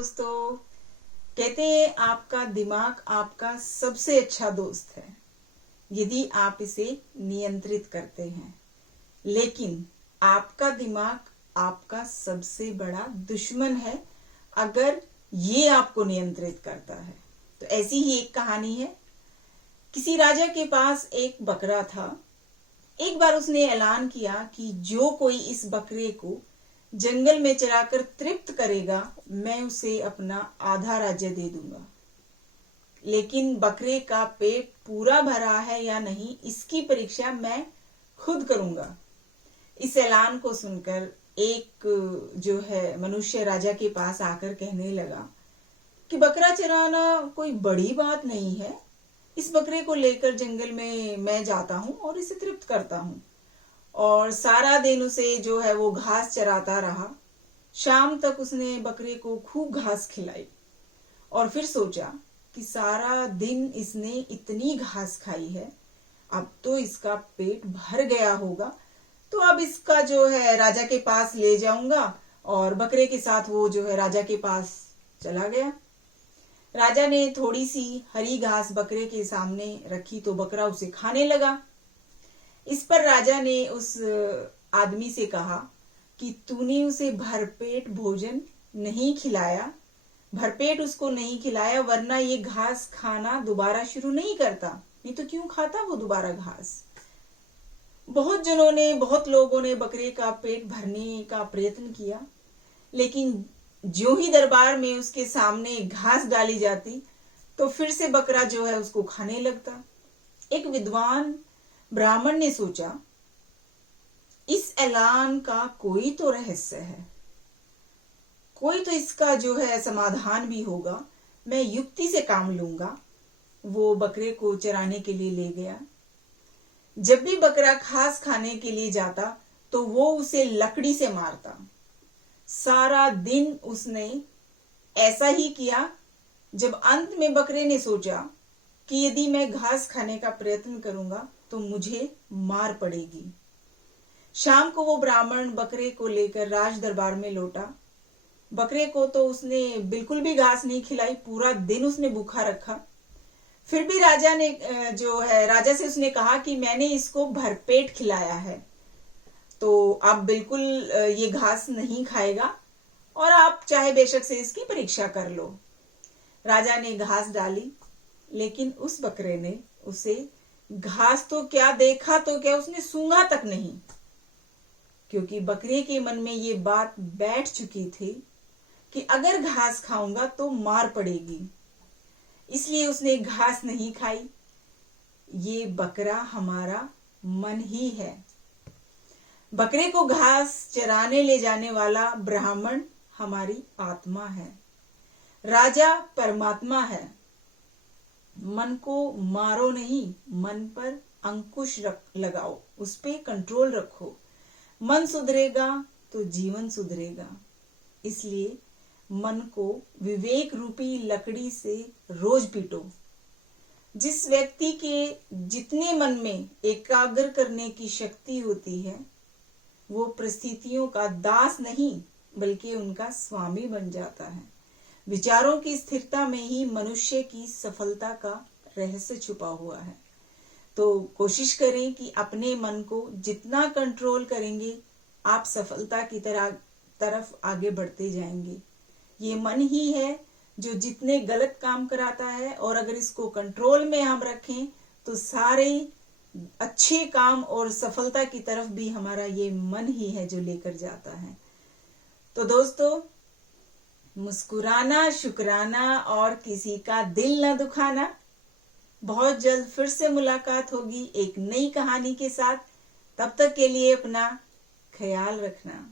दोस्तों। कहते हैं आपका दिमाग आपका सबसे अच्छा दोस्त है यदि आप इसे नियंत्रित करते हैं, लेकिन आपका दिमाग आपका सबसे बड़ा दुश्मन है अगर ये आपको नियंत्रित करता है। तो ऐसी ही एक कहानी है। किसी राजा के पास एक बकरा था। एक बार उसने ऐलान किया कि जो कोई इस बकरे को जंगल में चराकर तृप्त करेगा, मैं उसे अपना आधा राज्य दे दूंगा। लेकिन बकरे का पेट पूरा भरा है या नहीं, इसकी परीक्षा मैं खुद करूंगा। इस ऐलान को सुनकर एक जो है मनुष्य राजा के पास आकर कहने लगा कि बकरा चराना कोई बड़ी बात नहीं है। इस बकरे को लेकर जंगल में मैं जाता हूँ और इसे तृप्त करता हूँ। और सारा दिन उसे जो है वो घास चराता रहा। शाम तक उसने बकरे को खूब घास खिलाई और फिर सोचा कि सारा दिन इसने इतनी घास खाई है, अब तो इसका पेट भर गया होगा, तो अब इसका जो है राजा के पास ले जाऊंगा। और बकरे के साथ वो जो है राजा के पास चला गया। राजा ने थोड़ी सी हरी घास बकरे के सामने रखी तो बकरा उसे खाने लगा। इस पर राजा ने उस आदमी से कहा कि तूने उसे भरपेट भोजन नहीं खिलाया, भरपेट उसको नहीं खिलाया, वरना ये घास खाना दोबारा शुरू नहीं करता। नहीं तो क्यों खाता वो दोबारा घास। बहुत लोगों ने बकरे का पेट भरने का प्रयत्न किया, लेकिन जो ही दरबार में उसके सामने घास डाली जाती तो फिर से बकरा जो है उसको खाने लगता। एक विद्वान ब्राह्मण ने सोचा, इस ऐलान का कोई तो रहस्य है, कोई तो इसका जो है समाधान भी होगा, मैं युक्ति से काम लूंगा। वो बकरे को चराने के लिए ले गया। जब भी बकरा घास खाने के लिए जाता तो वो उसे लकड़ी से मारता। सारा दिन उसने ऐसा ही किया। जब अंत में बकरे ने सोचा कि यदि मैं घास खाने का प्रयत्न करूंगा तो मुझे मार पड़ेगी। शाम को वो ब्राह्मण बकरे को लेकर राज दरबार में लौटा। बकरे को तो उसने बिल्कुल भी घास नहीं खिलाई, पूरा दिन उसने भूखा रखा। फिर भी राजा से उसने कहा कि मैंने इसको भरपेट खिलाया है, तो अब बिल्कुल ये घास नहीं खाएगा और आप चाहे बेशक से इसकी परीक्षा कर लो। राजा ने घास डाली, लेकिन उस बकरे ने उसे घास तो क्या देखा तो क्या, उसने सूंघा तक नहीं, क्योंकि बकरे के मन में ये बात बैठ चुकी थी कि अगर घास खाऊंगा तो मार पड़ेगी, इसलिए उसने घास नहीं खाई। ये बकरा हमारा मन ही है। बकरे को घास चराने ले जाने वाला ब्राह्मण हमारी आत्मा है। राजा परमात्मा है। मन को मारो नहीं, मन पर अंकुश लगाओ, उस पे कंट्रोल रखो। मन सुधरेगा तो जीवन सुधरेगा। इसलिए मन को विवेक रूपी लकड़ी से रोज पीटो। जिस व्यक्ति के जितने मन में एकाग्र करने की शक्ति होती है, वो परिस्थितियों का दास नहीं बल्कि उनका स्वामी बन जाता है। विचारों की स्थिरता में ही मनुष्य की सफलता का रहस्य छुपा हुआ है। तो कोशिश करें कि अपने मन को जितना कंट्रोल करेंगे, आप सफलता की तरफ आगे बढ़ते जाएंगे। ये मन ही है जो जितने गलत काम कराता है, और अगर इसको कंट्रोल में हम रखें तो सारे अच्छे काम और सफलता की तरफ भी हमारा ये मन ही है जो लेकर जाता है। तो दोस्तों, मुस्कुराना, शुक्राना और किसी का दिल न दुखाना। बहुत जल्द फिर से मुलाकात होगी एक नई कहानी के साथ। तब तक के लिए अपना ख्याल रखना।